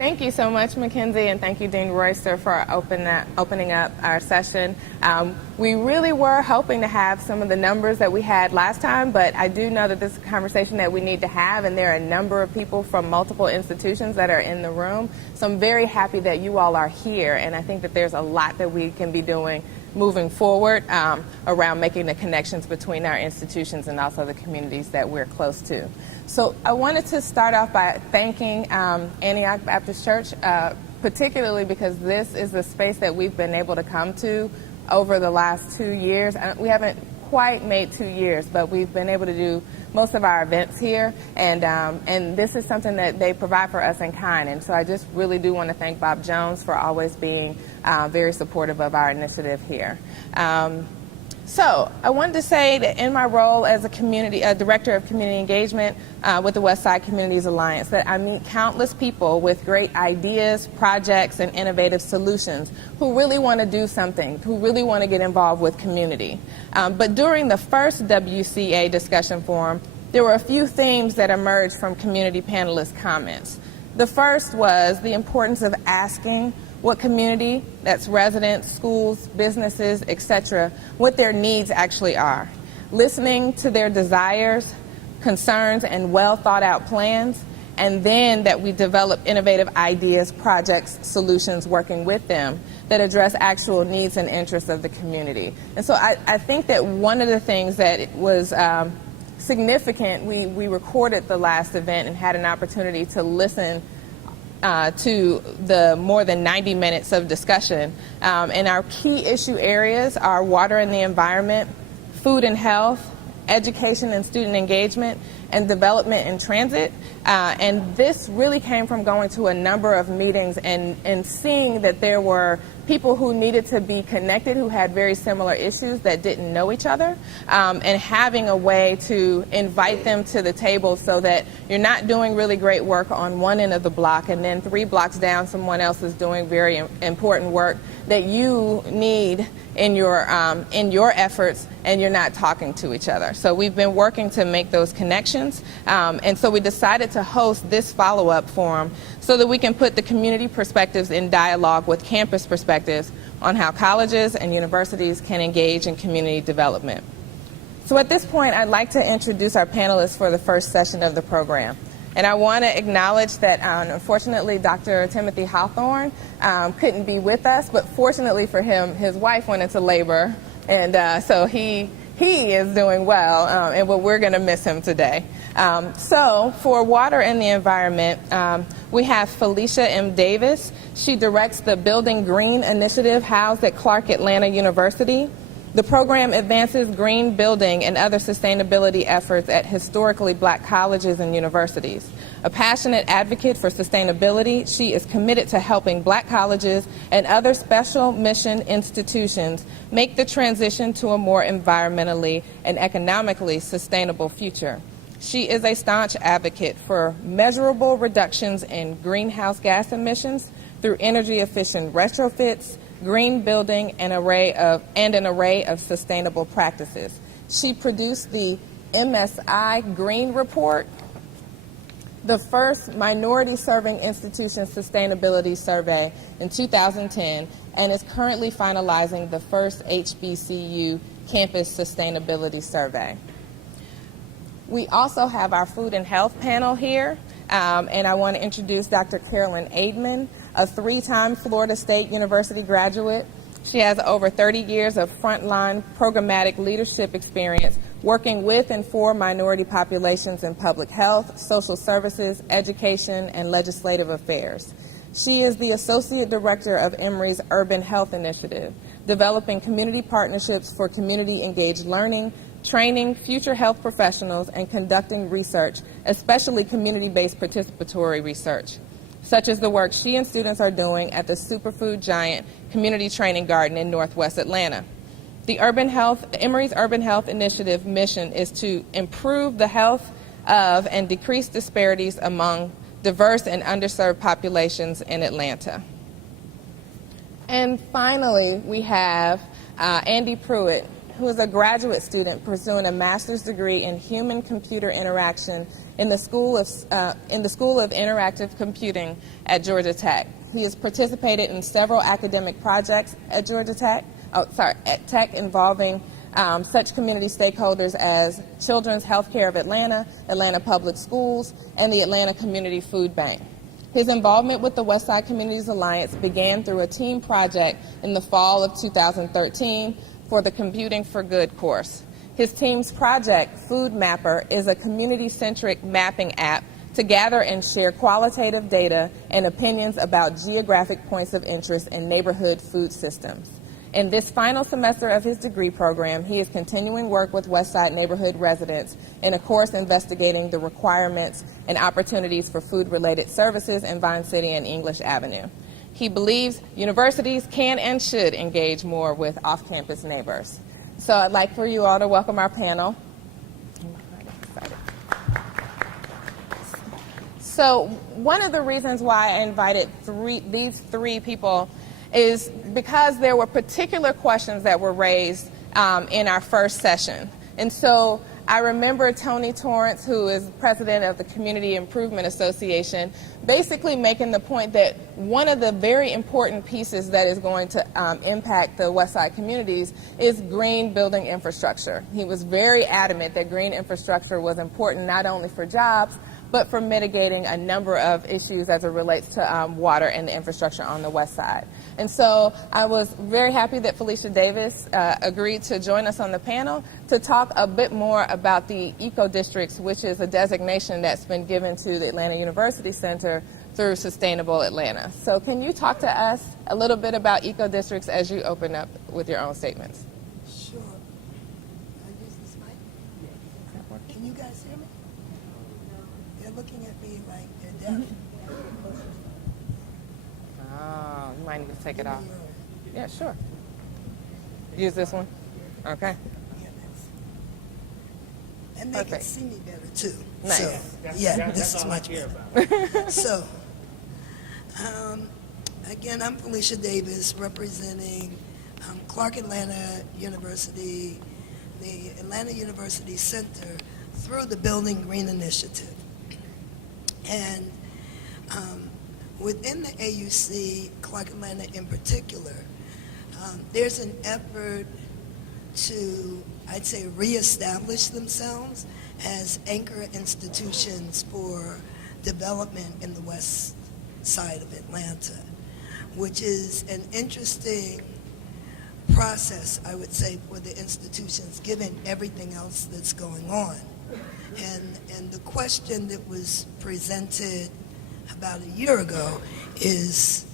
Thank you so much, Mackenzie, and thank you, Dean Royster, for opening up our session. We really were hoping to have some of the numbers that we had last time, but I do know that this is a conversation that we need to have, and there are a number of people from multiple institutions that are in the room. So I'm very happy that you all are here, and I think that there's a lot that we can be doing moving forward around making the connections between our institutions and also the communities that we're close to. So I wanted to start off by thanking Antioch Baptist Church, particularly because this is the space that we've been able to come to over the last 2 years. We haven't quite made 2 years, but we've been able to do most of our events here, and this is something that they provide for us in kind. And so I just really do want to thank Bob Jones for always being very supportive of our initiative here. So I wanted to say that in my role as a director of community engagement with the West Side Communities Alliance, that I meet countless people with great ideas, projects, and innovative solutions who really want to do something, who really want to get involved with community. But during the first WCA discussion forum, there were a few themes that emerged from community panelists' comments. The first was the importance of asking what community, that's residents, schools, businesses, etc., what their needs actually are. Listening to their desires, concerns, and well thought out plans, and then that we develop innovative ideas, projects, solutions working with them that address actual needs and interests of the community. And so I think that one of the things that was significant, we recorded the last event and had an opportunity to listen to the more than 90 minutes of discussion. And our key issue areas are water and the environment, food and health, education and student engagement, and development and transit. And this really came from going to a number of meetings and seeing that there were people who needed to be connected, who had very similar issues that didn't know each other, and having a way to invite them to the table so that you're not doing really great work on one end of the block and then 3 blocks down someone else is doing very important work that you need in your efforts, and you're not talking to each other. So we've been working to make those connections, and so we decided to host this follow-up forum so that we can put the community perspectives in dialogue with campus perspectives on how colleges and universities can engage in community development. So at this point, I'd like to introduce our panelists for the first session of the program. And I want to acknowledge that, unfortunately, Dr. Timothy Hawthorne couldn't be with us, but fortunately for him, his wife went into labor, and so he is doing well, and we're going to miss him today. So for water and the environment, we have Felicia M. Davis. She directs the Building Green initiative housed at Clark Atlanta University. The program advances green building and other sustainability efforts at historically black colleges and universities. A passionate advocate for sustainability, she is committed to helping black colleges and other special mission institutions make the transition to a more environmentally and economically sustainable future. She is a staunch advocate for measurable reductions in greenhouse gas emissions through energy-efficient retrofits, green building, and an array of sustainable practices. She produced the MSI Green Report, the first minority-serving institution sustainability survey in 2010, and is currently finalizing the first HBCU campus sustainability survey. We also have our food and health panel here, and I want to introduce Dr. Carolyn Aidman, a 3-time Florida State University graduate. She has over 30 years of frontline programmatic leadership experience working with and for minority populations in public health, social services, education, and legislative affairs. She is the Associate Director of Emory's Urban Health Initiative, developing community partnerships for community-engaged learning, training future health professionals, and conducting research, especially community-based participatory research, such as the work she and students are doing at the Superfood Giant Community Training Garden in Northwest Atlanta. The Emory's Urban Health Initiative mission is to improve the health of and decrease disparities among diverse and underserved populations in Atlanta. And finally, we have Andy Pruitt, who is a graduate student pursuing a master's degree in human-computer interaction in the School of Interactive Computing at Georgia Tech. He has participated in several academic projects at at Tech involving such community stakeholders as Children's Healthcare of Atlanta, Atlanta Public Schools, and the Atlanta Community Food Bank. His involvement with the Westside Communities Alliance began through a team project in the fall of 2013 for the Computing for Good course. His team's project, Food Mapper, is a community-centric mapping app to gather and share qualitative data and opinions about geographic points of interest in neighborhood food systems. In this final semester of his degree program, he is continuing work with Westside neighborhood residents in a course investigating the requirements and opportunities for food-related services in Vine City and English Avenue. He believes universities can and should engage more with off-campus neighbors. So I'd like for you all to welcome our panel. So one of the reasons why I invited these three people is because there were particular questions that were raised in our first session. And so I remember Tony Torrance, who is president of the Community Improvement Association, basically making the point that one of the very important pieces that is going to impact the Westside communities is green building infrastructure. He was very adamant that green infrastructure was important not only for jobs, but for mitigating a number of issues as it relates to water and the infrastructure on the West Side. And so I was very happy that Felicia Davis agreed to join us on the panel to talk a bit more about the eco districts, which is a designation that's been given to the Atlanta University Center through Sustainable Atlanta. So can you talk to us a little bit about eco districts as you open up with your own statements? Sure. Can I use this mic? Can you guys hear me? They're looking at me like they're deaf. Oh, you might need to take it off. Yeah, sure. Use this one? Okay. Yeah, and they can see me better too. Nice. So, yeah, this is much better. So, again, I'm Felicia Davis, representing Clark Atlanta University, the Atlanta University Center, through the Building Green Initiative. And within the AUC, Clark Atlanta in particular, there's an effort to, I'd say, reestablish themselves as anchor institutions for development in the west side of Atlanta, which is an interesting process, I would say, for the institutions, given everything else that's going on. And the question that was presented about a year ago is,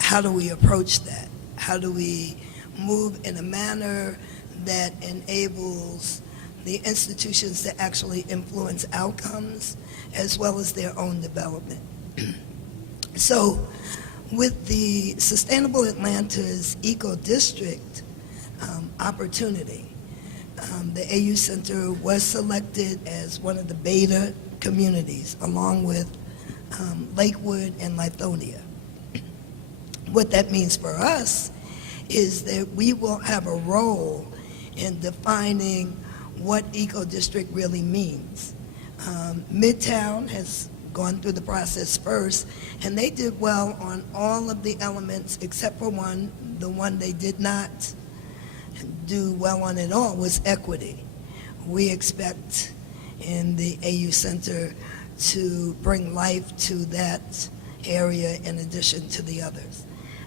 how do we approach that? How do we move in a manner that enables the institutions to actually influence outcomes as well as their own development? So with the Sustainable Atlanta's Eco District opportunity, the AU Center was selected as one of the beta communities, along with Lakewood and Lithonia. What that means for us is that we will have a role in defining what eco district really means. Midtown has gone through the process first, and they did well on all of the elements except for one. The one they did not do well on at all was equity. We expect in the AU Center to bring life to that area in addition to the others.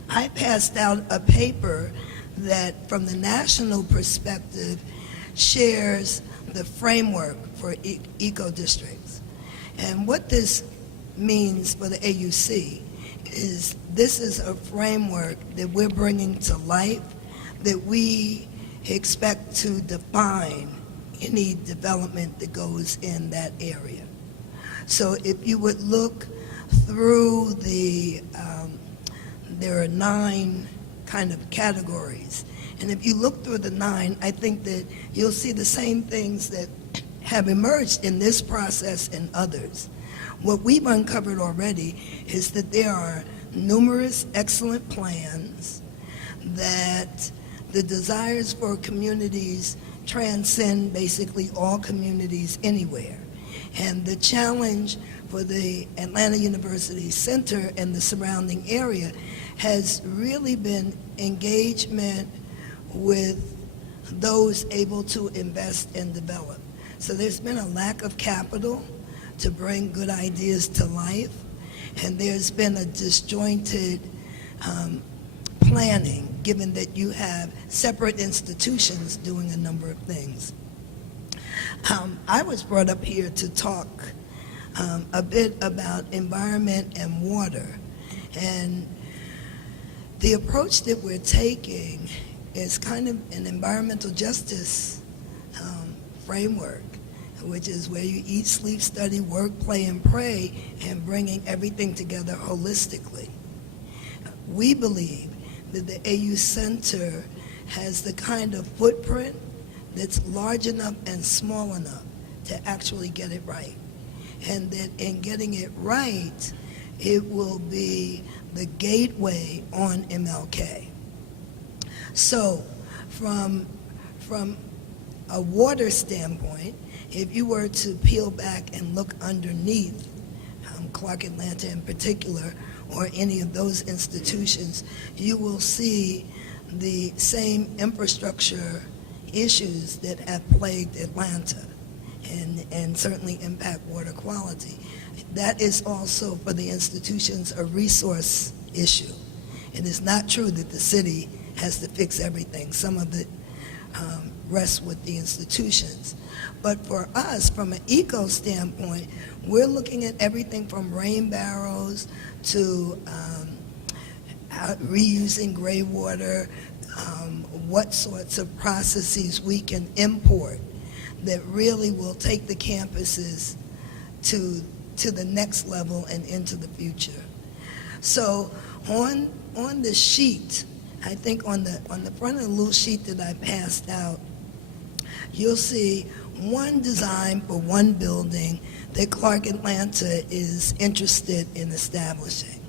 I passed out a paper that, from the national perspective, shares the framework for eco districts. And what this means for the AUC is this is a framework that we're bringing to life that we expect to define any development that goes in that area. So if you would look through there are 9 kind of categories. And if you look through the 9, I think that you'll see the same things that have emerged in this process and others. What we've uncovered already is that there are numerous excellent plans, that the desires for communities transcend basically all communities anywhere. And the challenge for the Atlanta University Center and the surrounding area has really been engagement with those able to invest and develop. So there's been a lack of capital to bring good ideas to life, and there's been a disjointed planning, given that you have separate institutions doing a number of things. I was brought up here to talk a bit about environment and water, and the approach that we're taking is kind of an environmental justice framework, which is where you eat, sleep, study, work, play, and pray, and bringing everything together holistically. We believe that the AU Center has the kind of footprint that's large enough and small enough to actually get it right. And that in getting it right, it will be the gateway on MLK. So from a water standpoint, if you were to peel back and look underneath Clark Atlanta in particular, or any of those institutions, you will see the same infrastructure issues that have plagued Atlanta and certainly impact water quality. That is also for the institutions a resource issue. It is not true that the city has to fix everything. Some of it rests with the institutions. But for us, from an eco standpoint, we're looking at everything from rain barrels to reusing gray water, what sorts of processes we can import that really will take the campuses to the next level and into the future. So on the sheet, I think on the front of the little sheet that I passed out, you'll see one design for one building that Clark Atlanta is interested in establishing.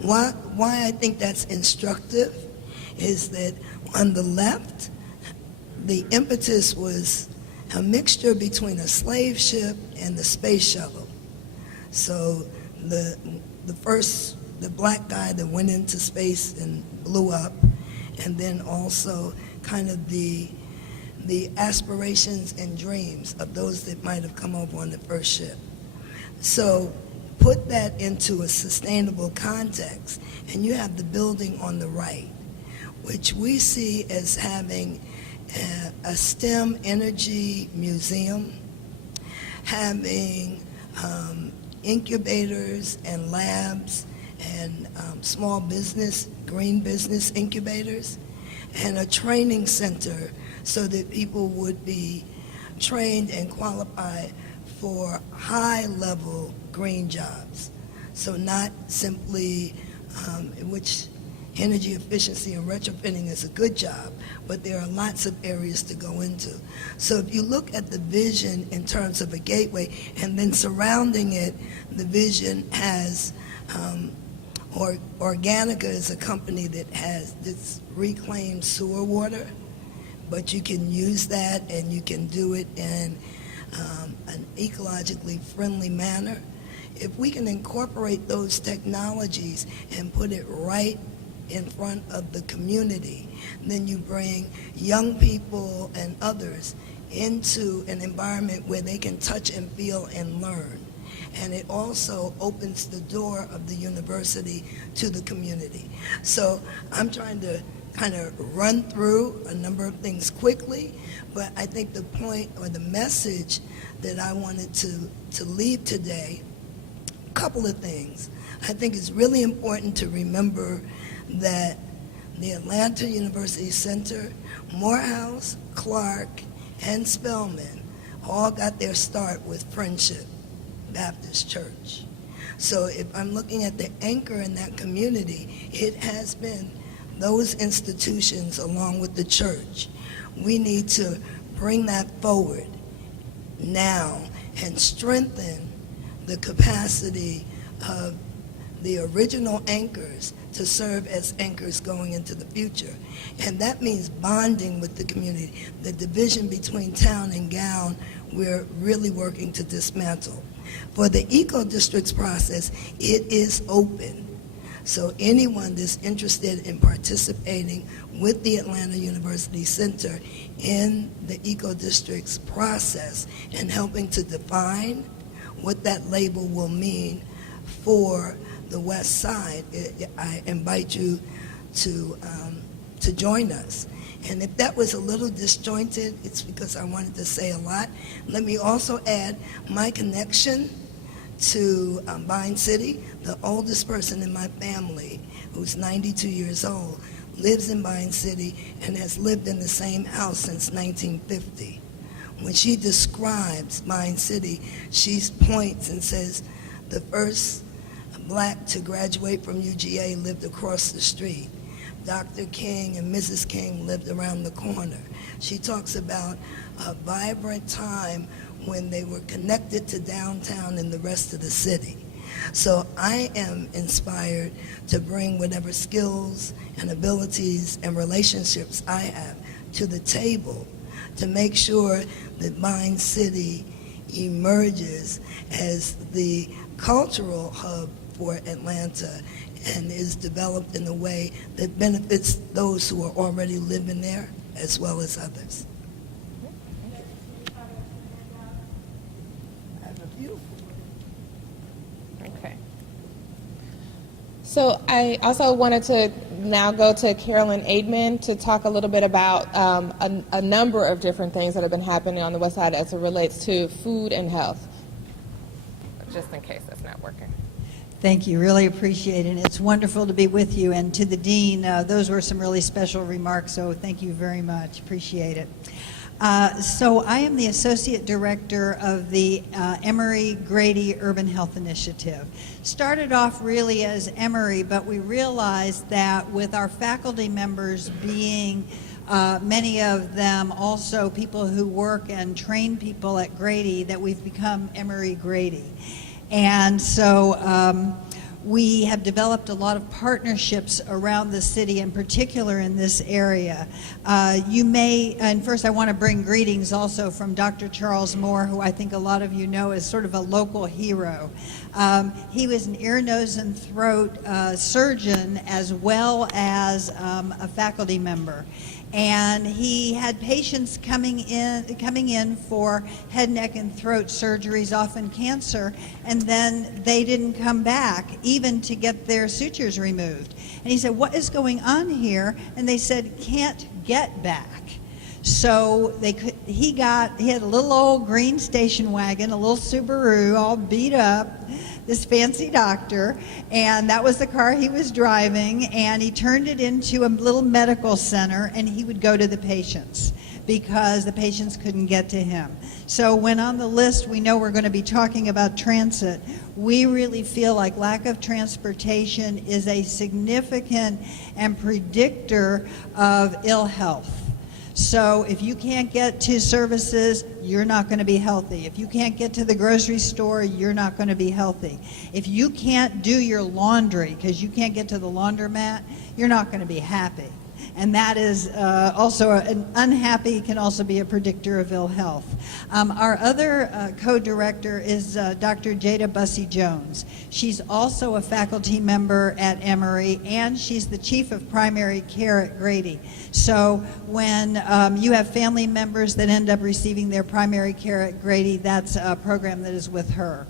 Why I think that's instructive is that on the left, the impetus was a mixture between a slave ship and the space shuttle. So the black guy that went into space and blew up, and then also kind of the aspirations and dreams of those that might have come over on the first ship. So put that into a sustainable context, and you have the building on the right, which we see as having a STEM energy museum, having incubators and labs and small business, green business incubators, and a training center so that people would be trained and qualified for high-level green jobs. So not simply, which energy efficiency and retrofitting is a good job, but there are lots of areas to go into. So if you look at the vision in terms of a gateway, and then surrounding it, the vision has, Organica is a company that has this reclaimed sewer water, but you can use that and you can do it in an ecologically friendly manner. If we can incorporate those technologies and put it right in front of the community, then you bring young people and others into an environment where they can touch and feel and learn. And it also opens the door of the university to the community. So I'm trying to kind of run through a number of things quickly, but I think the point or the message that I wanted to leave today, a couple of things. I think it's really important to remember that the Atlanta University Center, Morehouse, Clark, and Spelman all got their start with Friendship Baptist Church. So if I'm looking at the anchor in that community, it has been those institutions along with the church. We need to bring that forward now and strengthen the capacity of the original anchors to serve as anchors going into the future. And that means bonding with the community. The division between town and gown we're really working to dismantle. For the eco-districts process, it is open. So anyone that's interested in participating with the Atlanta University Center in the eco-districts process and helping to define what that label will mean for the West Side, I invite you to join us. And if that was a little disjointed, it's because I wanted to say a lot. Let me also add my connection to Vine City. The oldest person in my family, who's 92 years old, lives in Vine City and has lived in the same house since 1950. When she describes Vine City, she points and says, the first black to graduate from UGA lived across the street. Dr. King and Mrs. King lived around the corner. She talks about a vibrant time when they were connected to downtown and the rest of the city. So I am inspired to bring whatever skills and abilities and relationships I have to the table to make sure that Vine City emerges as the cultural hub for Atlanta and is developed in a way that benefits those who are already living there as well as others. I have a beautiful one. Okay. So I also wanted to now go to Carolyn Aidman to talk a little bit about a number of different things that have been happening on the West Side as it relates to food and health. Just in case that's not working. Thank you. Really appreciate it. It's wonderful to be with you. And to the Dean, those were some really special remarks, so thank you very much. Appreciate it. So I am the Associate Director of the Emory-Grady Urban Health Initiative. Started off really as Emory, but we realized that with our faculty members being many of them also people who work and train people at Grady, that we've become Emory-Grady. And so we have developed a lot of partnerships around the city, in particular in this area. You may, and first I want to bring greetings also from Dr. Charles Moore, who I think a lot of you know is sort of a local hero. He was an ear, nose, and throat surgeon as well as a faculty member. And he had patients coming in for head, neck, and throat surgeries, often cancer, and then they didn't come back even to get their sutures removed. And he said, what is going on here? And they said, can't get back. So he had a little old green station wagon, a little Subaru, all beat up, this fancy doctor, and that was the car he was driving, and he turned it into a little medical center, and he would go to the patients because the patients couldn't get to him. So when on the list we know we're going to be talking about transit, we really feel like lack of transportation is a significant and predictor of ill health. So if you can't get to services, you're not going to be healthy. If you can't get to the grocery store, you're not going to be healthy. If you can't do your laundry because you can't get to the laundromat, you're not going to be happy. And that is also an unhappy can also be a predictor of ill health. Our other co-director is Dr. Jada Bussey-Jones. She's also a faculty member at Emory, and she's the chief of primary care at Grady. So when you have family members that end up receiving their primary care at Grady, that's a program that is with her.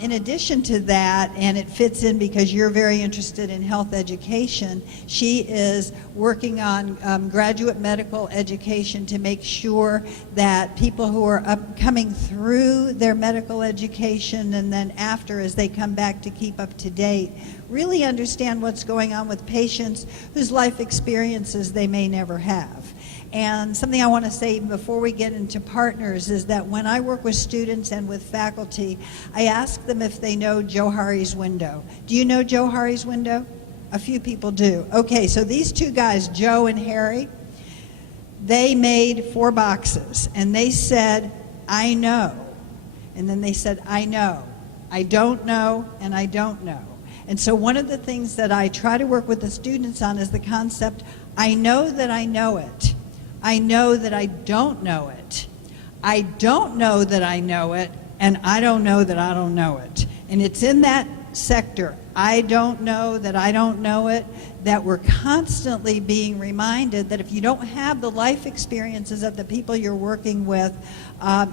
In addition to that, and it fits in because you're very interested in health education, she is working on graduate medical education to make sure that people who are coming through their medical education and then after, as they come back to keep up to date, really understand what's going on with patients whose life experiences they may never have. And something I want to say before we get into partners is that when I work with students and with faculty, I ask them if they know Joe Hari's window. Do you know Joe Hari's window? A few people do. Okay, so these two guys, Joe and Harry, they made 4 boxes, and they said, I know. And then they said, I know. I don't know, and I don't know. And so one of the things that I try to work with the students on is the concept, I know that I know it. I know that I don't know it. I don't know that I know it, and I don't know that I don't know it. And it's in that sector, I don't know that I don't know it, that we're constantly being reminded that if you don't have the life experiences of the people you're working with,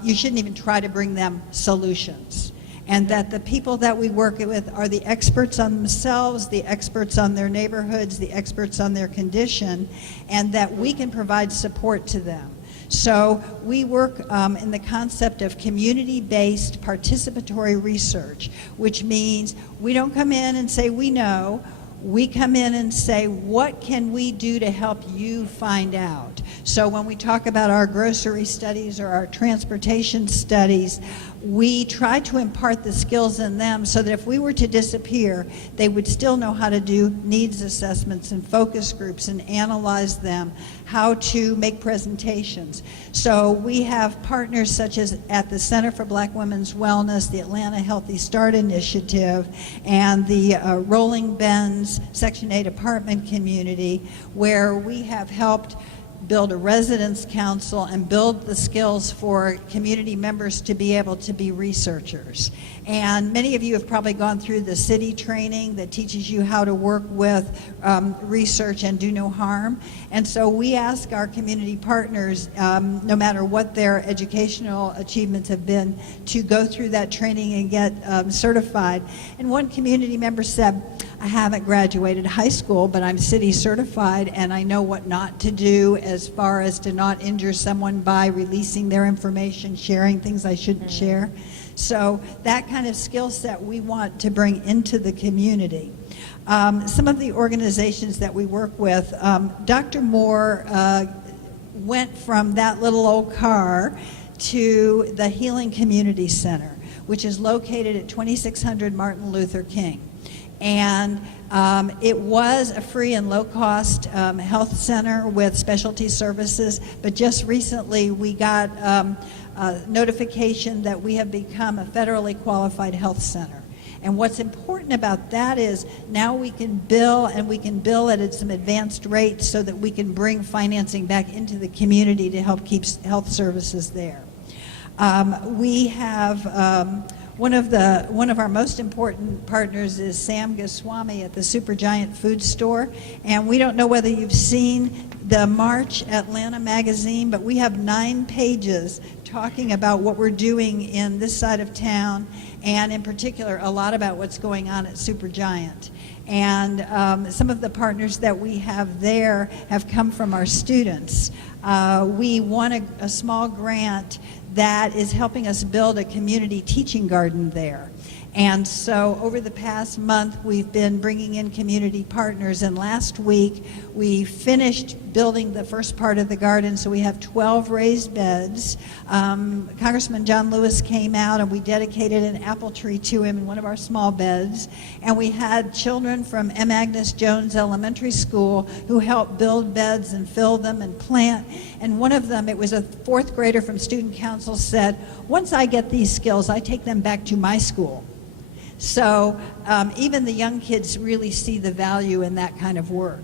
you shouldn't even try to bring them solutions. And that the people that we work with are the experts on themselves, the experts on their neighborhoods, the experts on their condition, and that we can provide support to them. So we work in the concept of community-based participatory research, which means we don't come in and say we know. We come in and say, what can we do to help you find out? So when we talk about our grocery studies or our transportation studies, we try to impart the skills in them so that if we were to disappear, they would still know how to do needs assessments and focus groups and analyze them, how to make presentations. So we have partners such as at the Center for Black Women's Wellness, the Atlanta Healthy Start Initiative, and the Rolling Bends Section 8 apartment community, where we have helped build a residence council and build the skills for community members to be able to be researchers. And many of you have probably gone through the city training that teaches you how to work with research and do no harm. And so we ask our community partners, no matter what their educational achievements have been, to go through that training and get certified. And one community member said, I haven't graduated high school, but I'm city certified and I know what not to do as far as to not injure someone by releasing their information, sharing things I shouldn't share. So that kind of skill set we want to bring into the community. Some of the organizations that we work with, Dr. Moore went from that little old car to the Healing Community Center, which is located at 2600 Martin Luther King. And it was a free and low-cost health center with specialty services, but just recently we got notification that we have become a federally qualified health center. And what's important about that is now we can bill, and we can bill at some advanced rates so that we can bring financing back into the community to help keep health services there. We have one of our most important partners is Sam Goswami at the Supergiant Food Store, and we don't know whether you've seen the March Atlanta magazine, but we have 9 pages talking about what we're doing in this side of town, and in particular a lot about what's going on at Supergiant. And some of the partners that we have there have come from our students. We won a small grant that is helping us build a community teaching garden there. And so over the past month, we've been bringing in community partners, and last week we finished building the first part of the garden, so we have 12 raised beds. Congressman John Lewis came out and we dedicated an apple tree to him in one of our small beds, and we had children from M. Agnes Jones Elementary School who helped build beds and fill them and plant. And one of them, it was a 4th grader from Student Council, said, once I get these skills, I take them back to my school. So even the young kids really see the value in that kind of work.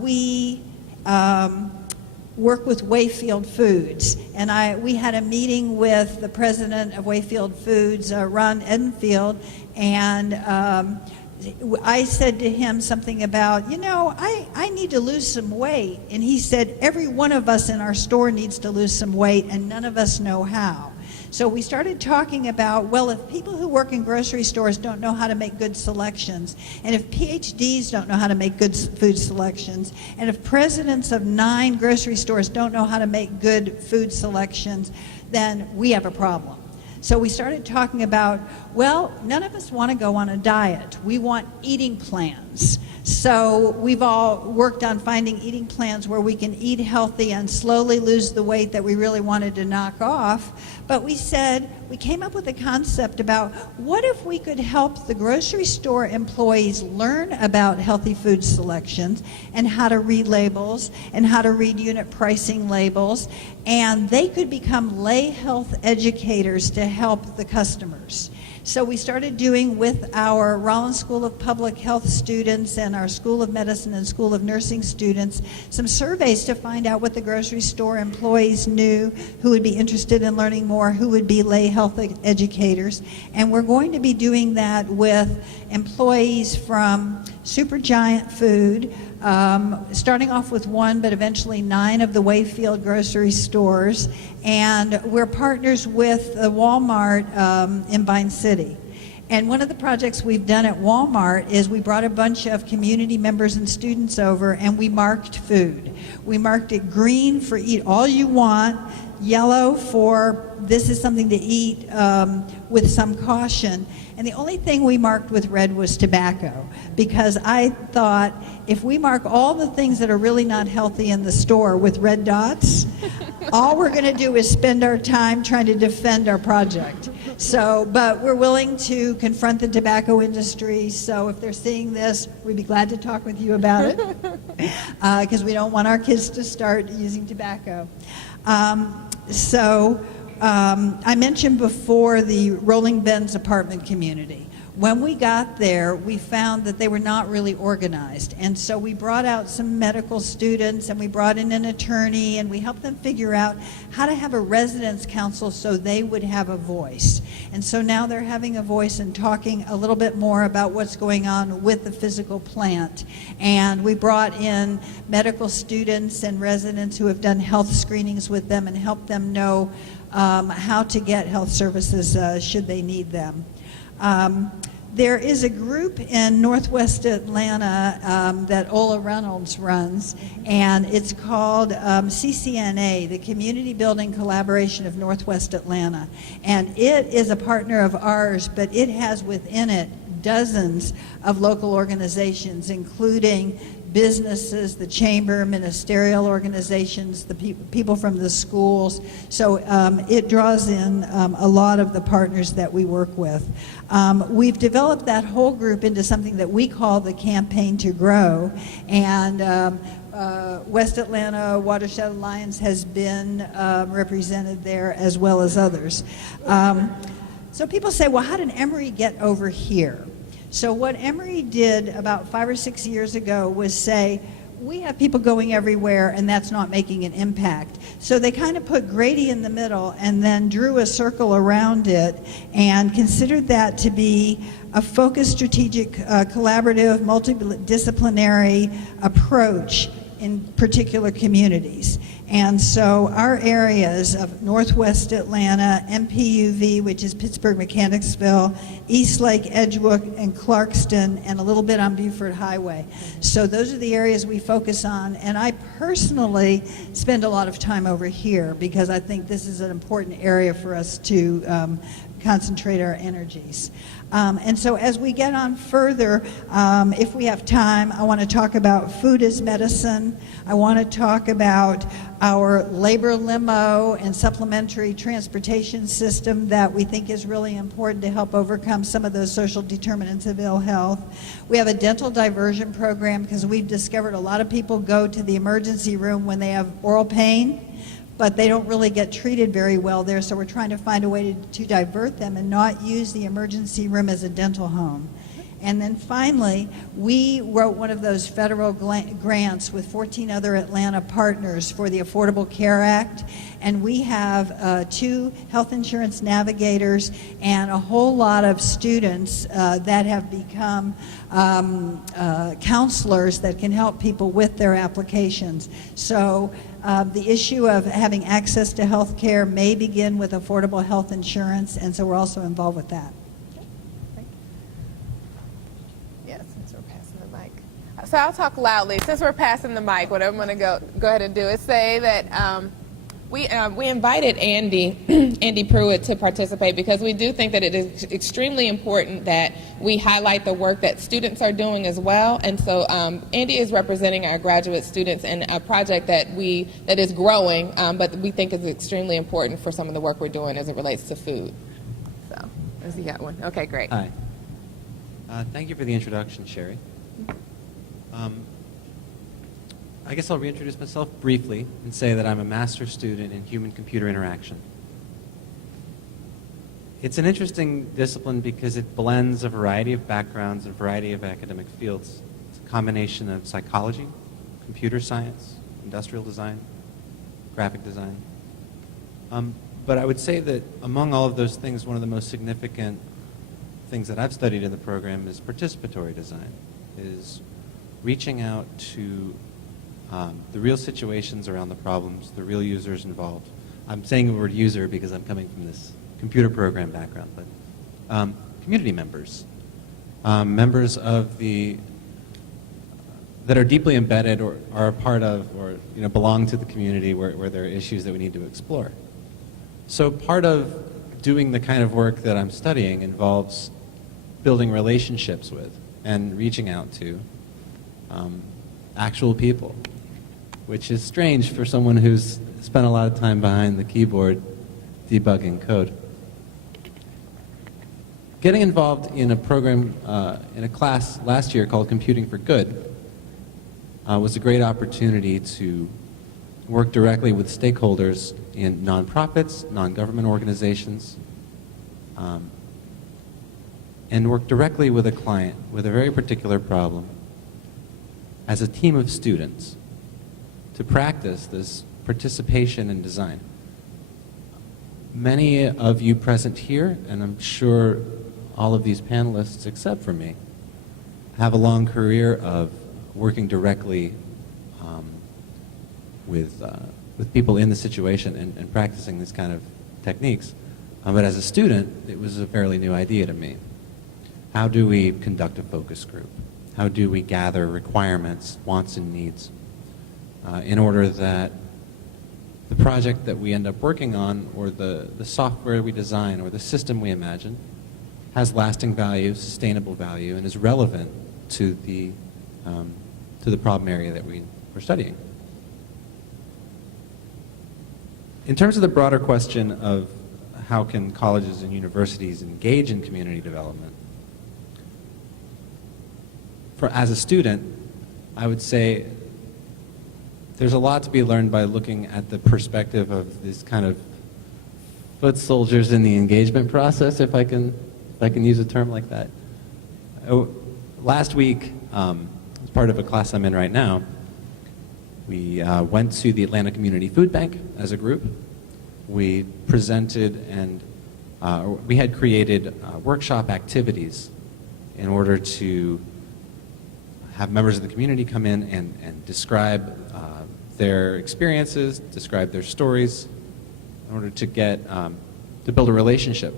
We work with Wayfield Foods, and we had a meeting with the president of Wayfield Foods, Ron Edenfield, and I said to him something about, I need to lose some weight. And he said, every one of us in our store needs to lose some weight, and none of us know how. So we started talking about, well, if people who work in grocery stores don't know how to make good selections, and if PhDs don't know how to make good food selections, and if presidents of 9 grocery stores don't know how to make good food selections, then we have a problem. So we started talking about, well, none of us want to go on a diet. We want eating plans. So we've all worked on finding eating plans where we can eat healthy and slowly lose the weight that we really wanted to knock off. But we came up with a concept about what if we could help the grocery store employees learn about healthy food selections and how to read labels and how to read unit pricing labels, and they could become lay health educators to help the customers. So we started doing with our Rollins School of Public Health students and our School of Medicine and School of Nursing students some surveys to find out what the grocery store employees knew, who would be interested in learning more, who would be lay health educators. And we're going to be doing that with employees from Supergiant Food, starting off with 1, but eventually 9 of the Wayfield grocery stores. And we're partners with the Walmart in Vine City. And one of the projects we've done at Walmart is we brought a bunch of community members and students over, and we marked food. We marked it green for eat all you want, yellow for this is something to eat with some caution. And the only thing we marked with red was tobacco, because I thought if we mark all the things that are really not healthy in the store with red dots, all we're going to do is spend our time trying to defend our project. So, but we're willing to confront the tobacco industry. So if they're seeing this, we'd be glad to talk with you about it, because we don't want our kids to start using tobacco. I mentioned before the Rolling Ben's apartment community. When we got there, we found that they were not really organized. And so we brought out some medical students, and we brought in an attorney, and we helped them figure out how to have a residence council so they would have a voice. And so now they're having a voice and talking a little bit more about what's going on with the physical plant. And we brought in medical students and residents who have done health screenings with them and helped them know how to get health services should they need them. There is a group in Northwest Atlanta that Ola Reynolds runs, and it's called CCNA, the Community Building Collaboration of Northwest Atlanta. And it is a partner of ours, but it has within it dozens of local organizations, including businesses, the chamber, ministerial organizations, the people from the schools. So it draws in a lot of the partners that we work with. We've developed that whole group into something that we call the Campaign to Grow, and West Atlanta Watershed Alliance has been represented there, as well as others. So people say, well, how did Emory get over here? So what Emory did about 5 or 6 years ago was say, we have people going everywhere, and that's not making an impact. So they kind of put Grady in the middle and then drew a circle around it and considered that to be a focused, strategic, collaborative, multidisciplinary approach in particular communities. And so our areas of Northwest Atlanta, MPUV, which is Pittsburgh, Mechanicsville, Eastlake, Edgewood, and Clarkston, and a little bit on Beaufort Highway. So those are the areas we focus on, and I personally spend a lot of time over here because I think this is an important area for us to concentrate our energies. And so as we get on further, if we have time, I want to talk about food as medicine. I want to talk about our labor limo and supplementary transportation system that we think is really important to help overcome some of those social determinants of ill health. We have a dental diversion program because we've discovered a lot of people go to the emergency room when they have oral pain, but they don't really get treated very well there, so we're trying to find a way to divert them and not use the emergency room as a dental home. And then finally, we wrote one of those federal grants with 14 other Atlanta partners for the Affordable Care Act, and we have 2 health insurance navigators and a whole lot of students that have become counselors that can help people with their applications. So the issue of having access to health care may begin with affordable health insurance, and so we're also involved with that. So I'll talk loudly. Since we're passing the mic, what I'm going to go ahead and do is say that we invited Andy Pruitt to participate because we do think that it is extremely important that we highlight the work that students are doing as well. And so Andy is representing our graduate students in a project that is growing, but we think is extremely important for some of the work we're doing as it relates to food. So, has you got one? Okay, great. Hi. Thank you for the introduction, Sherry. I guess I'll reintroduce myself briefly and say that I'm a master's student in human-computer interaction. It's an interesting discipline because it blends a variety of backgrounds and a variety of academic fields. It's a combination of psychology, computer science, industrial design, graphic design. But I would say that among all of those things, one of the most significant things that I've studied in the program is participatory design, is reaching out to the real situations around the problems, the real users involved. I'm saying the word user because I'm coming from this computer program background, but community members, members of that are deeply embedded or are a part of or belong to the community where there are issues that we need to explore. So part of doing the kind of work that I'm studying involves building relationships with and reaching out to actual people, which is strange for someone who's spent a lot of time behind the keyboard debugging code. Getting involved in a program, in a class last year called Computing for Good was a great opportunity to work directly with stakeholders in nonprofits, non-government organizations, and work directly with a client with a very particular problem as a team of students to practice this participation in design. Many of you present here, and I'm sure all of these panelists except for me, have a long career of working directly with people in the situation and practicing these kind of techniques. But as a student, it was a fairly new idea to me. How do we conduct a focus group? How do we gather requirements, wants, and needs in order that the project that we end up working on, or the software we design, or the system we imagine, has lasting value, sustainable value, and is relevant to the problem area that we're studying. In terms of the broader question of how can colleges and universities engage in community development, as a student, I would say there's a lot to be learned by looking at the perspective of these kind of foot soldiers in the engagement process, if I can use a term like that. Last week, as part of a class I'm in right now, we went to the Atlanta Community Food Bank as a group. We presented and we had created workshop activities in order to have members of the community come in and describe their experiences, describe their stories, in order to get to build a relationship.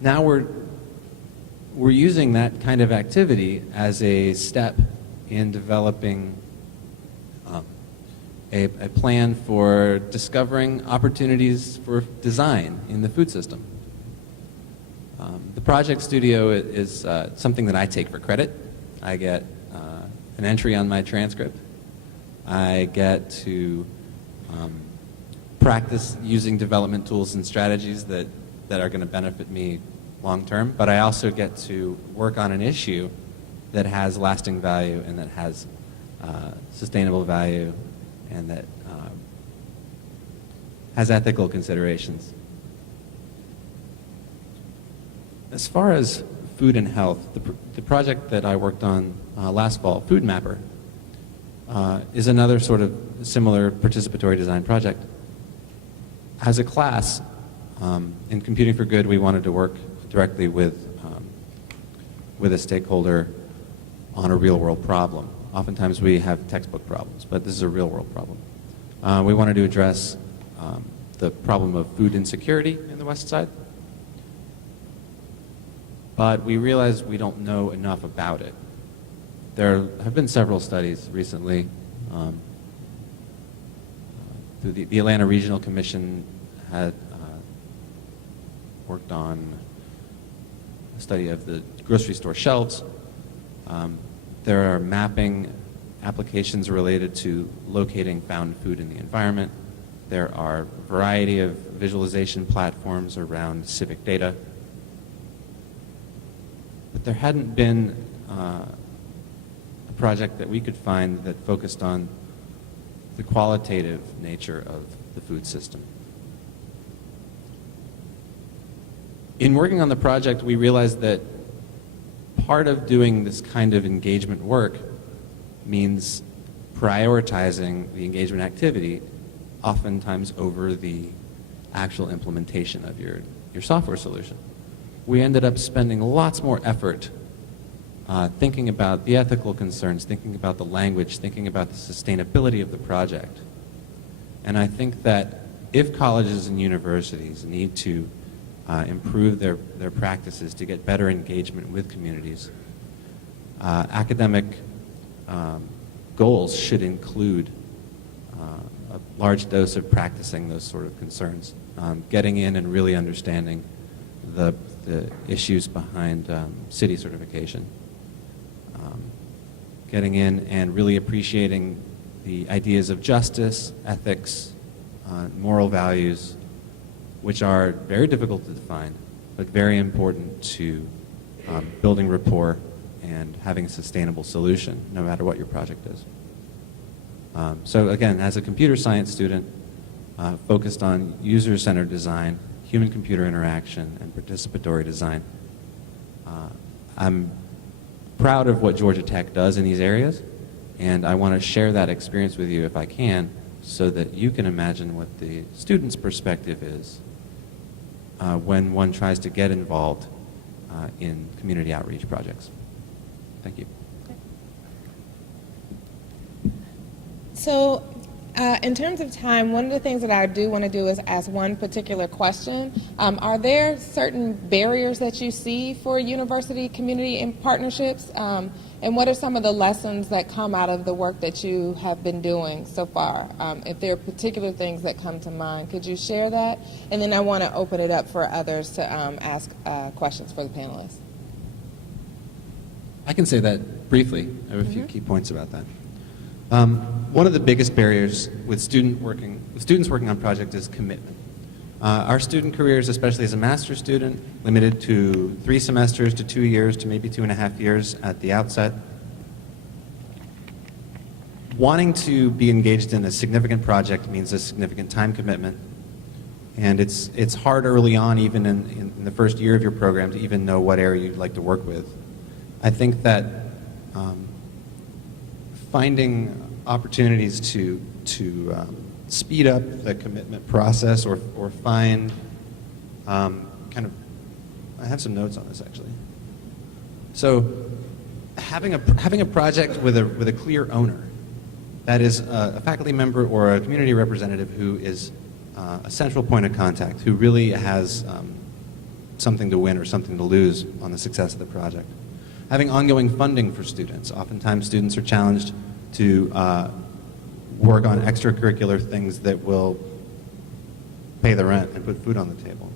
Now we're using that kind of activity as a step in developing a plan for discovering opportunities for design in the food system. The project studio is something that I take for credit. I get an entry on my transcript. I get to practice using development tools and strategies that are going to benefit me long term, but I also get to work on an issue that has lasting value and that has sustainable value and that has ethical considerations. As far as food and health, the project that I worked on last fall, Food Mapper, is another sort of similar participatory design project. As a class, in Computing for Good, we wanted to work directly with a stakeholder on a real-world problem. Oftentimes we have textbook problems, but this is a real-world problem. We wanted to address the problem of food insecurity in the West Side, but we realized we don't know enough about it. There have been several studies recently. The Atlanta Regional Commission had worked on a study of the grocery store shelves. There are mapping applications related to locating found food in the environment. There are a variety of visualization platforms around civic data. But there hadn't been a project that we could find that focused on the qualitative nature of the food system. in working on the project, we realized that part of doing this kind of engagement work means prioritizing the engagement activity oftentimes over the actual implementation of your software solution. We ended up spending lots more effort thinking about the ethical concerns, thinking about the language, thinking about the sustainability of the project. And I think that if colleges and universities need to improve their practices to get better engagement with communities, academic goals should include a large dose of practicing those sort of concerns, getting in and really understanding the issues behind city certification, getting in and really appreciating the ideas of justice, ethics, moral values, which are very difficult to define, but very important to building rapport and having a sustainable solution, no matter what your project is. So again, as a computer science student, focused on user-centered design, human-computer interaction, and participatory design, I'm proud of what Georgia Tech does in these areas, and I want to share that experience with you if I can, so that you can imagine what the student's perspective is when one tries to get involved in community outreach projects. Thank you. So, in terms of time, one of the things that I do want to do is ask one particular question. Are there certain barriers that you see for university community and partnerships? And what are some of the lessons that come out of the work that you have been doing so far? If there are particular things that come to mind, could you share that? And then I want to open it up for others to ask questions for the panelists. I can say that briefly. I have a few key points about that. One of the biggest barriers with students working on projects is commitment. Our student careers, especially as a master's student, limited to 3 semesters to 2 years to maybe 2.5 years at the outset. Wanting to be engaged in a significant project means a significant time commitment, and it's hard early on, even in the first year of your program, to even know what area you'd like to work with. I think that finding opportunities to speed up the commitment process or find kind of, I have some notes on this actually. So having a project with a clear owner, that is a faculty member or a community representative who is a central point of contact, who really has something to win or something to lose on the success of the project. Having ongoing funding for students. Oftentimes students are challenged to work on extracurricular things that will pay the rent and put food on the table.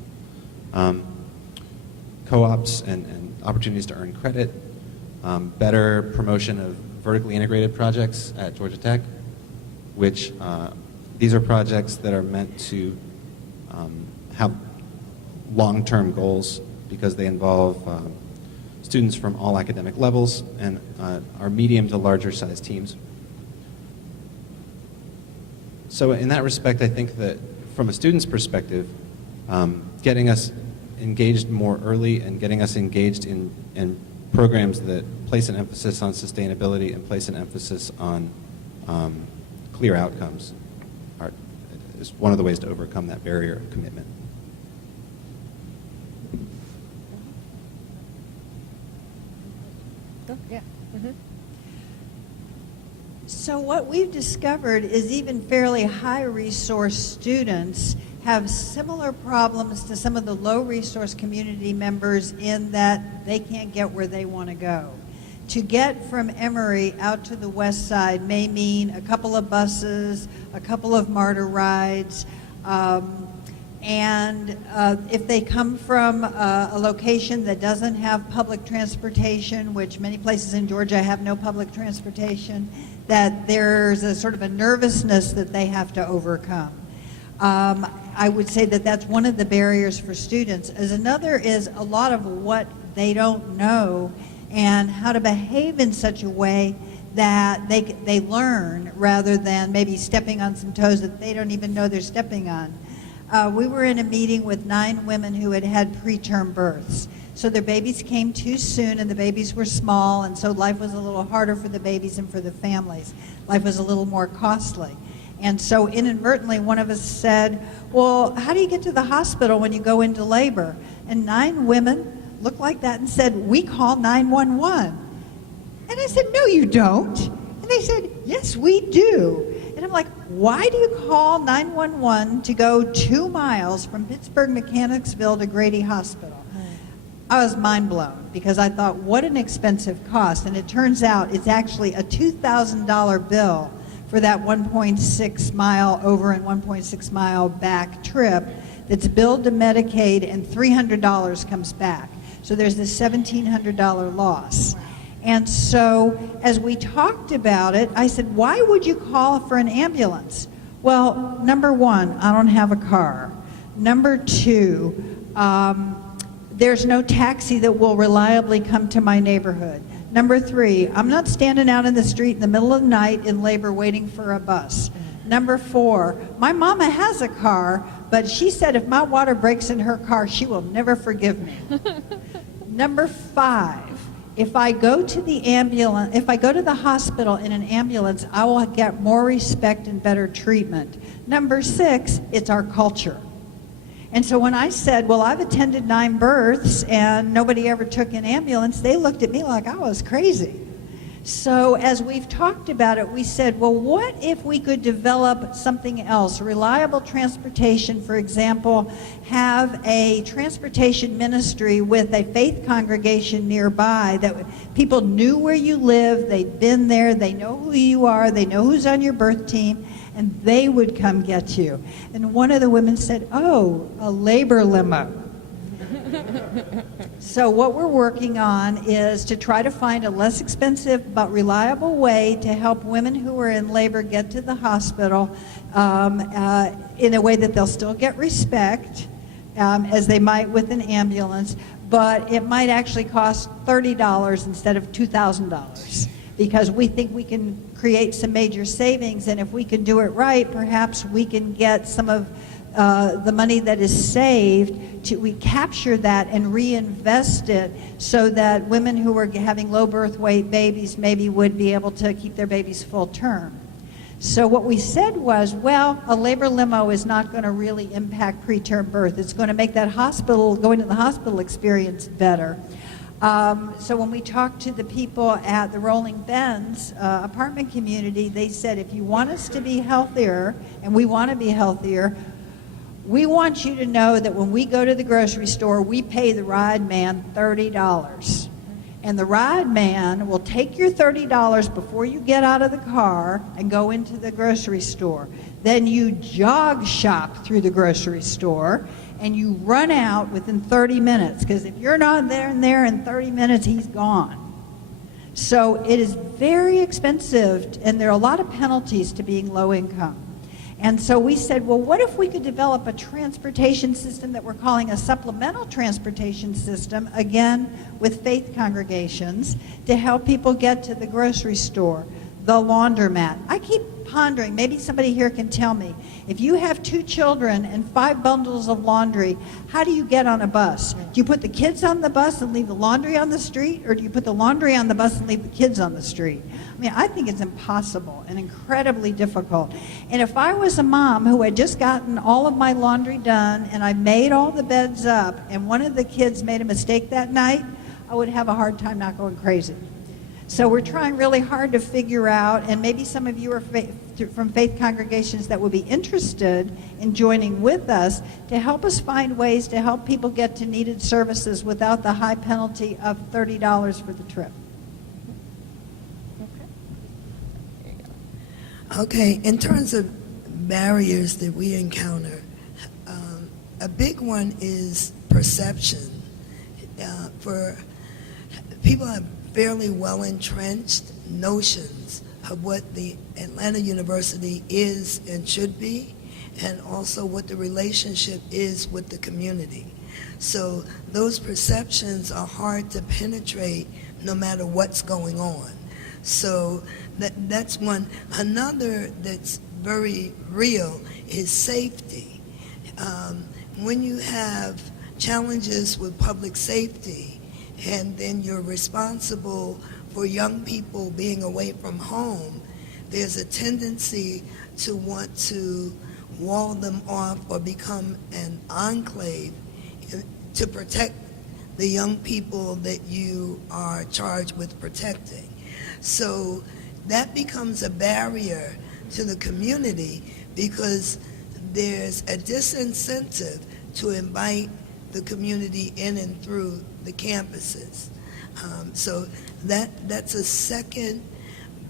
Co-ops and opportunities to earn credit, better promotion of vertically integrated projects at Georgia Tech, which these are projects that are meant to have long-term goals because they involve students from all academic levels and are medium to larger size teams. So in that respect, I think that from a student's perspective, getting us engaged more early and getting us engaged in programs that place an emphasis on sustainability and place an emphasis on clear outcomes is one of the ways to overcome that barrier of commitment. Yeah. So what we've discovered is even fairly high resource students have similar problems to some of the low resource community members in that they can't get where they want to go. To get from Emory out to the west side may mean a couple of buses, a couple of MARTA rides, and if they come from a location that doesn't have public transportation, which many places in Georgia have no public transportation, that there's a sort of a nervousness that they have to overcome. I would say that that's one of the barriers for students. As another is a lot of what they don't know and how to behave in such a way that they learn rather than maybe stepping on some toes that they don't even know they're stepping on. we were in a meeting with 9 women who had had preterm births. So their babies came too soon, and the babies were small, and so life was a little harder for the babies and for the families. Life was a little more costly. And so inadvertently, one of us said, well, how do you get to the hospital when you go into labor? And 9 women looked like that and said, we call 911. And I said, no, you don't. And they said, yes, we do. And I'm like, why do you call 911 to go 2 miles from Pittsburgh Mechanicsville to Grady Hospital? I was mind blown because I thought, what an expensive cost. And it turns out it's actually a $2,000 bill for that 1.6 mile over and 1.6 mile back trip that's billed to Medicaid, and $300 comes back. So there's this $1,700 loss. And so as we talked about it, I said, why would you call for an ambulance? Well, number one, I don't have a car. Number two, there's no taxi that will reliably come to my neighborhood. Number three, I'm not standing out in the street in the middle of the night in labor waiting for a bus. Number four, my mama has a car, but she said if my water breaks in her car, she will never forgive me. Number five, if I go to the hospital in an ambulance, I will get more respect and better treatment. Number six, it's our culture. And so when I said, well, I've attended 9 births and nobody ever took an ambulance, they looked at me like I was crazy. So as we've talked about it, we said, well, what if we could develop something else? Reliable transportation, for example, have a transportation ministry with a faith congregation nearby that people knew where you live, they'd been there, they know who you are, they know who's on your birth team, and they would come get you. And one of the women said, oh, a labor limo. So what we're working on is to try to find a less expensive but reliable way to help women who are in labor get to the hospital in a way that they'll still get respect as they might with an ambulance, but it might actually cost $30 instead of $2,000 because we think we can create some major savings, and if we can do it right, perhaps we can get some of the money that is saved, we capture that and reinvest it so that women who are having low birth weight babies maybe would be able to keep their babies full term. So what we said was, well, a labor limo is not going to really impact preterm birth. It's going to make that going to the hospital experience better. So when we talked to the people at the Rolling Bends apartment community, they said, if you want us to be healthier, and we want to be healthier, we want you to know that when we go to the grocery store, we pay the ride man $30. And the ride man will take your $30 before you get out of the car and go into the grocery store. Then you jog shop through the grocery store and you run out within 30 minutes, because if you're not there in 30 minutes, he's gone. So it is very expensive, and there are a lot of penalties to being low income. And so we said, well, what if we could develop a transportation system that we're calling a supplemental transportation system, again, with faith congregations, to help people get to the grocery store, the laundromat. I keep pondering, maybe somebody here can tell me, if you have 2 children and 5 bundles of laundry, how do you get on a bus? Do you put the kids on the bus and leave the laundry on the street, or do you put the laundry on the bus and leave the kids on the street? I mean, I think it's impossible and incredibly difficult. And if I was a mom who had just gotten all of my laundry done and I made all the beds up and one of the kids made a mistake that night, I would have a hard time not going crazy. So we're trying really hard to figure out, and maybe some of you are from faith congregations that would be interested in joining with us to help us find ways to help people get to needed services without the high penalty of $30 for the trip. Okay, in terms of barriers that we encounter, a big one is perception. For people have fairly well-entrenched notions of what the Atlanta University is and should be, and also what the relationship is with the community. So those perceptions are hard to penetrate no matter what's going on. So that's one. Another that's very real is safety. When you have challenges with public safety, and then you're responsible for young people being away from home, there's a tendency to want to wall them off or become an enclave to protect the young people that you are charged with protecting. So that becomes a barrier to the community because there's a disincentive to invite the community in and through the campuses. So that's a second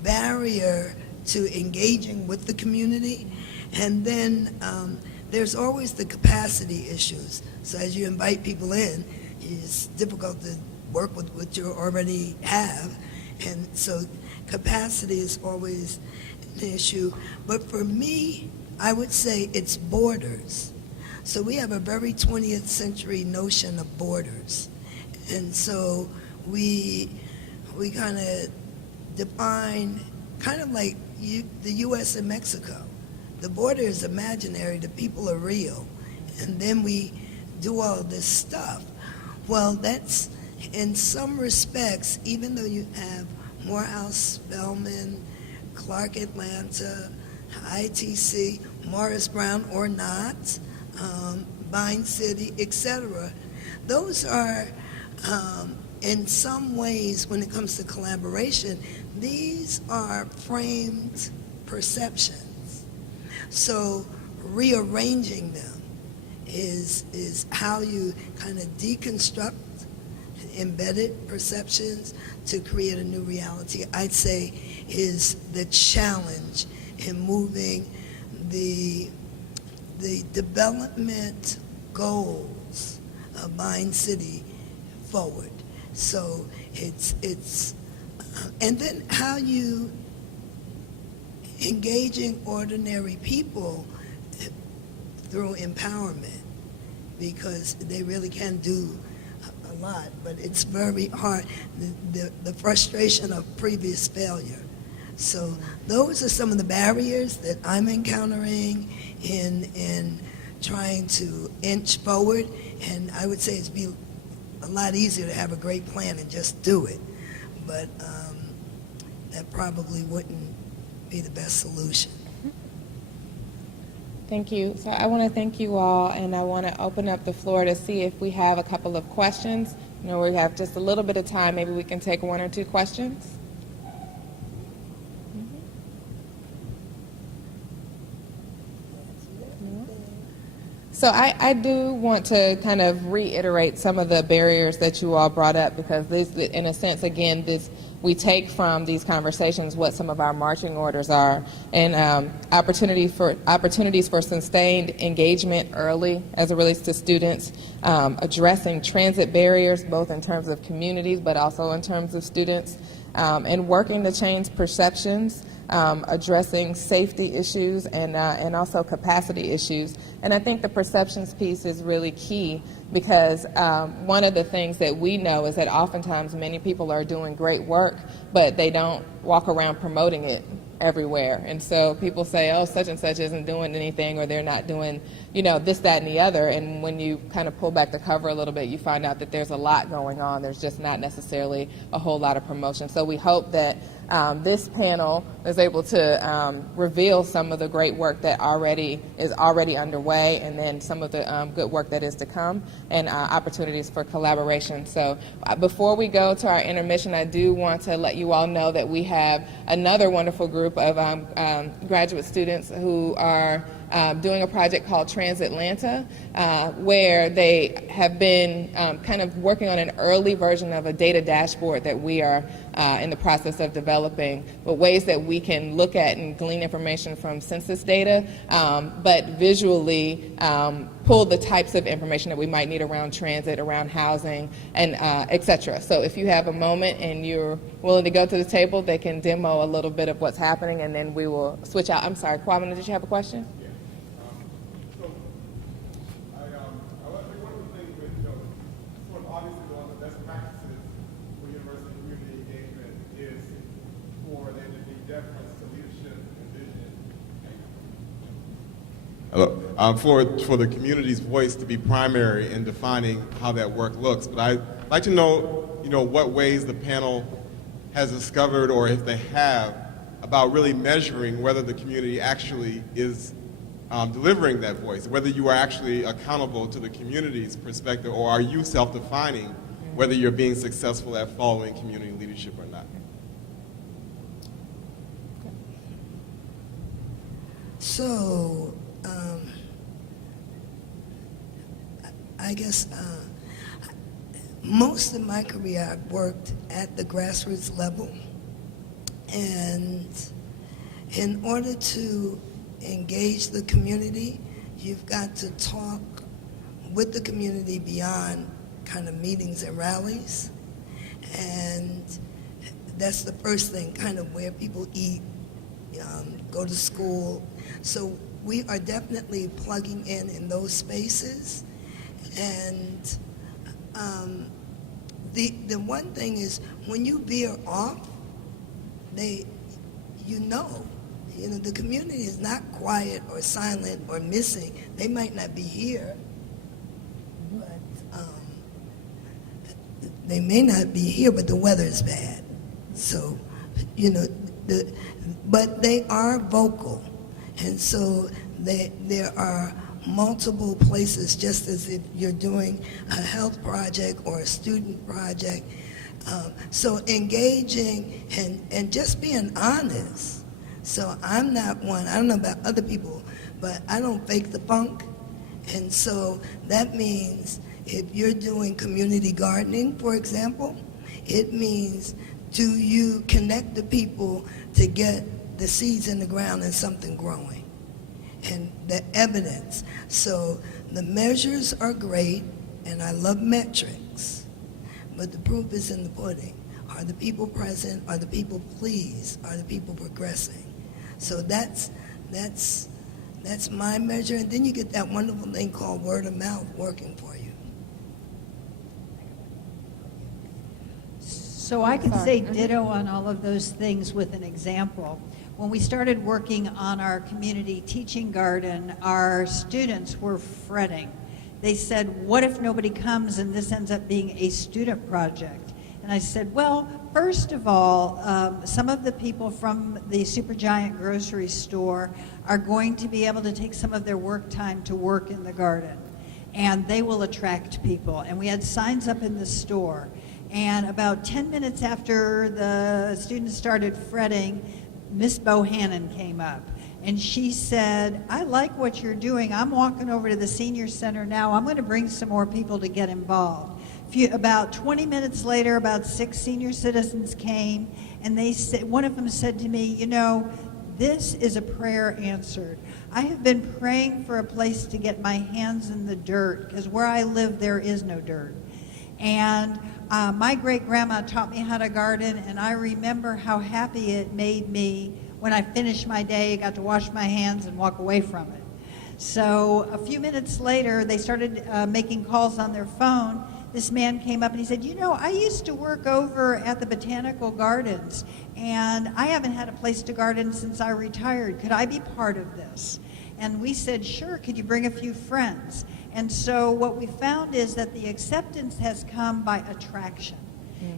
barrier to engaging with the community. And then there's always the capacity issues. So as you invite people in, it's difficult to work with what you already have. And so capacity is always an issue. But for me, I would say it's borders. So we have a very 20th century notion of borders. And so we kind of define, kind of like the U.S. and Mexico. The border is imaginary, the people are real. And then we do all this stuff. Well, that's, in some respects, even though you have Morehouse, Spelman, Clark Atlanta, ITC, Morris Brown or not, Vine City, etc., those are, in some ways, when it comes to collaboration, these are framed perceptions. So rearranging them is how you kind of deconstruct embedded perceptions to create a new reality, I'd say, is the challenge in moving the development goals of Vine City forward. So it's and then how you engaging ordinary people through empowerment, because they really can do a lot, but it's very hard, the frustration of previous failure. So those are some of the barriers that I'm encountering in trying to inch forward, and I would say it'd be a lot easier to have a great plan and just do it, but that probably wouldn't be the best solution. Thank you. So I want to thank you all, and I want to open up the floor to see if we have a couple of questions. You know, we have just a little bit of time. Maybe we can take one or two questions. So I do want to kind of reiterate some of the barriers that you all brought up, because this, in a sense, again, we take from these conversations what some of our marching orders are, and opportunities for sustained engagement early as it relates to students, addressing transit barriers both in terms of communities but also in terms of students, and working to change perceptions, addressing safety issues and also capacity issues. And I think the perceptions piece is really key, because one of the things that we know is that oftentimes many people are doing great work, but they don't walk around promoting it everywhere. And so people say, oh, such and such isn't doing anything, or they're not doing, you know, this, that, and the other. And when you kind of pull back the cover a little bit, you find out that there's a lot going on. There's just not necessarily a whole lot of promotion. So we hope that this panel is able to reveal some of the great work that is already underway, and then some of the good work that is to come, and opportunities for collaboration. So before we go to our intermission, I do want to let you all know that we have another wonderful group of graduate students who are doing a project called Transatlanta, where they have been kind of working on an early version of a data dashboard that we are in the process of developing, but ways that we can look at and glean information from census data, but visually pull the types of information that we might need around transit, around housing, and et cetera. So if you have a moment and you're willing to go to the table, they can demo a little bit of what's happening, and then we will switch out. I'm sorry, Kwame, did you have a question? Hello. For the community's voice to be primary in defining how that work looks. But I'd like to know, what ways the panel has discovered, or if they have, about really measuring whether the community actually is delivering that voice, whether you are actually accountable to the community's perspective, or are you self-defining whether you're being successful at following community leadership or not. So, I guess most of my career I've worked at the grassroots level, and in order to engage the community, you've got to talk with the community beyond kind of meetings and rallies, and that's the first thing, kind of where people eat, go to school. So we are definitely plugging in those spaces. And the one thing is, when you veer off, the community is not quiet or silent or missing. They might not be here, but they may not be here, but the weather is bad. So, but they are vocal. And so there are multiple places, just as if you're doing a health project or a student project. So engaging and just being honest. So I'm not one, I don't know about other people, but I don't fake the funk. And so that means if you're doing community gardening, for example, it means, do you connect the people to get the seeds in the ground and something growing? And the evidence. So the measures are great, and I love metrics, but the proof is in the pudding. Are the people present? Are the people pleased? Are the people progressing? So that's my measure, and then you get that wonderful thing called word of mouth working for you. So I can say ditto on all of those things with an example. When we started working on our community teaching garden, our students were fretting. They said, what if nobody comes and this ends up being a student project? And I said, well, first of all, some of the people from the Supergiant grocery store are going to be able to take some of their work time to work in the garden, and they will attract people. And we had signs up in the store. And about 10 minutes after the students started fretting, Miss Bohannon came up, and she said, I like what you're doing. I'm walking over to the senior center now. I'm going to bring some more people to get involved. About 20 minutes later, about 6 senior citizens came, and they said, one of them said to me, this is a prayer answered. I have been praying for a place to get my hands in the dirt, because where I live, there is no dirt. And my great-grandma taught me how to garden, and I remember how happy it made me when I finished my day, got to wash my hands and walk away from it. So a few minutes later, they started making calls on their phone. This man came up and he said, I used to work over at the Botanical Gardens, and I haven't had a place to garden since I retired. Could I be part of this? And we said, sure, could you bring a few friends? And so what we found is that the acceptance has come by attraction.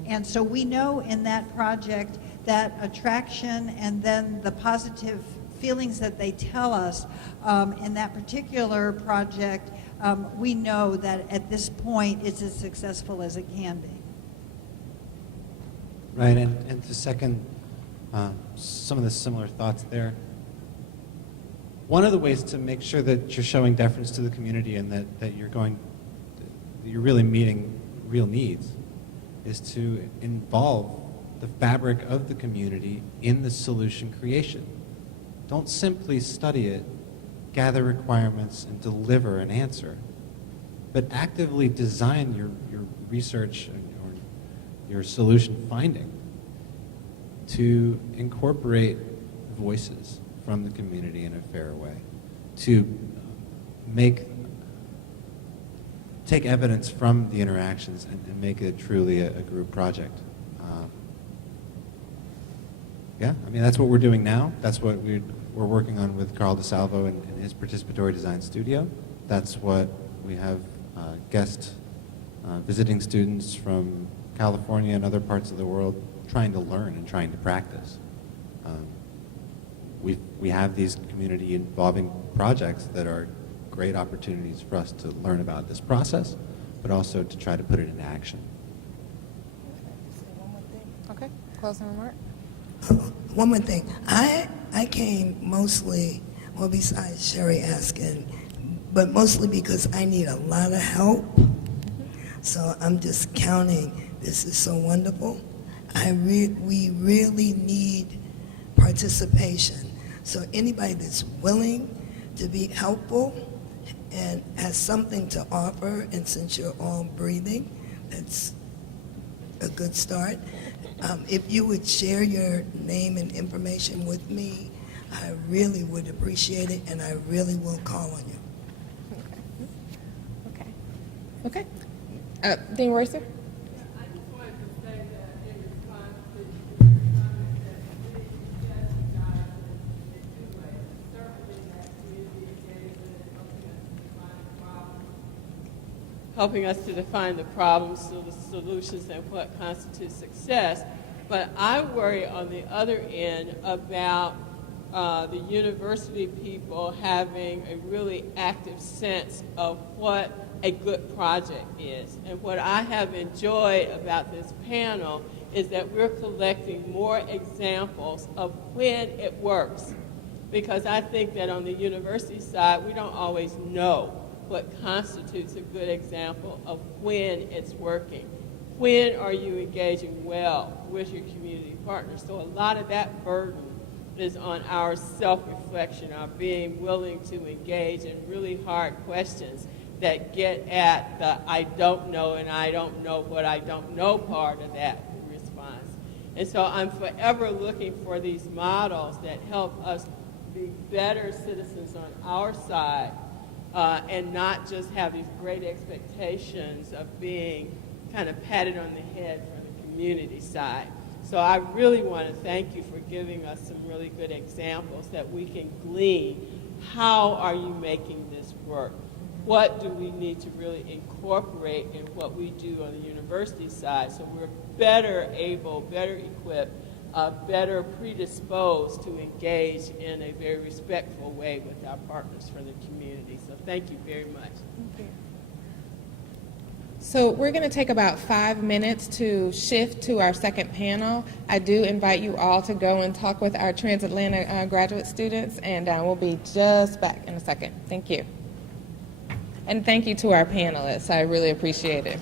And so we know in that project that attraction and then the positive feelings that they tell us in that particular project, we know that at this point it's as successful as it can be. Right, and to second some of the similar thoughts there, one of the ways to make sure that you're showing deference to the community and that you're really meeting real needs is to involve the fabric of the community in the solution creation. Don't simply study it, gather requirements, and deliver an answer, but actively design your research or your solution finding to incorporate voices from the community in a fair way, to take evidence from the interactions and make it truly a group project. Yeah, I mean, that's what we're doing now. That's what we're working on with Carl DeSalvo and his participatory design studio. That's what we have guest visiting students from California and other parts of the world trying to learn and trying to practice. We have these community involving projects that are great opportunities for us to learn about this process, but also to try to put it into action. Okay, closing remark. One more thing. I came mostly, well, besides Sherry asking, but mostly because I need a lot of help. So I'm just counting. This is so wonderful. We really need participation. So anybody that's willing to be helpful and has something to offer, and since you're all breathing, that's a good start. If you would share your name and information with me, I really would appreciate it, and I really will call on you. Okay. Dean Royster? I just wanted to say that in response to your comment that really suggest you guys in two ways. Certainly that community engagement and helping us to define the problems, so the solutions, and what constitutes success. But I worry on the other end about the university people having a really active sense of what a good project is. And what I have enjoyed about this panel is that we're collecting more examples of when it works. Because I think that on the university side, we don't always know what constitutes a good example of when it's working. When are you engaging well with your community partners? So a lot of that burden is on our self-reflection, our being willing to engage in really hard questions that get at the I don't know and I don't know what I don't know part of that response. And so I'm forever looking for these models that help us be better citizens on our side and not just have these great expectations of being kind of patted on the head from the community side. So I really want to thank you for giving us some really good examples that we can glean. How are you making this work? What do we need to really incorporate in what we do on the university side so we're better able, better equipped, better predisposed to engage in a very respectful way with our partners from the community. So thank you very much. Thank you. So we're going to take about 5 minutes to shift to our second panel. I do invite you all to go and talk with our Transatlantic graduate students, and we'll be just back in a second. Thank you. And thank you to our panelists. I really appreciate it.